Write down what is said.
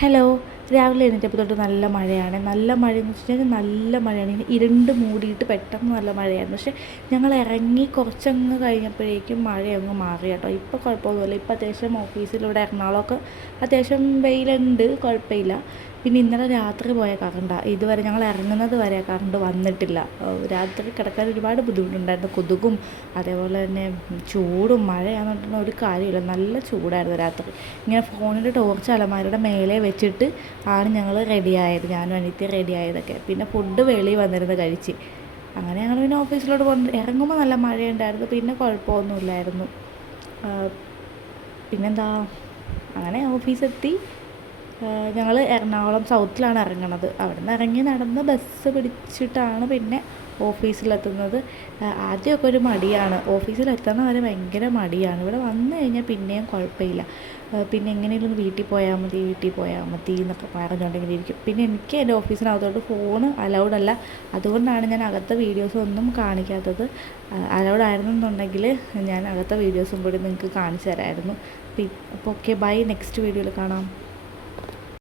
Hello. രാവിലെ എഴുന്നേറ്റപ്പോൾ തൊട്ട് നല്ല മഴയാണ്. നല്ല മഴയെന്ന് വെച്ച് കഴിഞ്ഞാൽ നല്ല മഴയാണ്. ഇങ്ങനെ ഇരുണ്ട് മൂടിയിട്ട് പെട്ടെന്ന് നല്ല മഴയായിരുന്നു. പക്ഷേ ഞങ്ങൾ ഇറങ്ങി കുറച്ചങ്ങ് കഴിഞ്ഞപ്പോഴേക്കും മഴയങ്ങ് മാറി കേട്ടോ. ഇപ്പോൾ കുഴപ്പമൊന്നുമില്ല. ഇപ്പോൾ അത്യാവശ്യം ഓഫീസിലൂടെ എറണാകുളമൊക്കെ അത്യാവശ്യം വെയിലുണ്ട്, കുഴപ്പമില്ല. പിന്നെ ഇന്നലെ രാത്രി പോയ കറണ്ടാണ്. ഇതുവരെ ഞങ്ങൾ ഇറങ്ങുന്നത് വരെ കറണ്ട് വന്നിട്ടില്ല. രാത്രി കിടക്കാൻ ഒരുപാട് ബുദ്ധിമുട്ടുണ്ടായിരുന്നു. കൊതുകും അതേപോലെ തന്നെ ചൂടും മഴയാണെന്ന് പറഞ്ഞാൽ ഒരു കാര്യമില്ല. നല്ല ചൂടായിരുന്നു രാത്രി. ഇങ്ങനെ ഫോണിൻ്റെ ടോർച്ച് അലമാരയുടെ മേലെ വെച്ചിട്ട് ആണ് ഞങ്ങൾ റെഡിയായത്, ഞാനും അനിയത്തി റെഡിയായതൊക്കെ. പിന്നെ ഫുഡ് വെളിയിൽ വന്നിരുന്ന് കഴിച്ച്. അങ്ങനെ ഞങ്ങൾ പിന്നെ ഓഫീസിലോട്ട് ഇറങ്ങുമ്പോൾ നല്ല മഴയുണ്ടായിരുന്നു. പിന്നെ കുഴപ്പമൊന്നുമില്ലായിരുന്നു. പിന്നെന്താ, അങ്ങനെ ഓഫീസെത്തി. ഞങ്ങൾ എറണാകുളം സൗത്തിലാണ് ഇറങ്ങണത്. അവിടെ നിന്ന് ഇറങ്ങി നടന്ന് ബസ് പിടിച്ചിട്ടാണ് പിന്നെ ഓഫീസിലെത്തുന്നത്. ആദ്യമൊക്കെ ഒരു മടിയാണ്, ഓഫീസിലെത്തുന്ന വരെ ഭയങ്കര മടിയാണ്. ഇവിടെ വന്നു കഴിഞ്ഞാൽ പിന്നെയും കുഴപ്പമില്ല. പിന്നെ എങ്ങനെയെങ്കിലും വീട്ടിൽ പോയാൽ മതി എന്നൊക്കെ പറഞ്ഞുകൊണ്ടിങ്ങനെ ഇരിക്കും. പിന്നെ എനിക്ക് എൻ്റെ ഓഫീസിനകത്തോട്ട് ഫോണ് അലൗഡല്ല. അതുകൊണ്ടാണ് ഞാൻ അകത്തെ വീഡിയോസൊന്നും കാണിക്കാത്തത്. അലൗഡ് ആയിരുന്നെന്നുണ്ടെങ്കിൽ ഞാൻ അകത്തെ വീഡിയോസും കൂടി നിങ്ങൾക്ക് കാണിച്ചു തരാമായിരുന്നു. അപ്പോൾ ഓക്കെ, ബൈ. നെക്സ്റ്റ് വീഡിയോയിൽ കാണാം.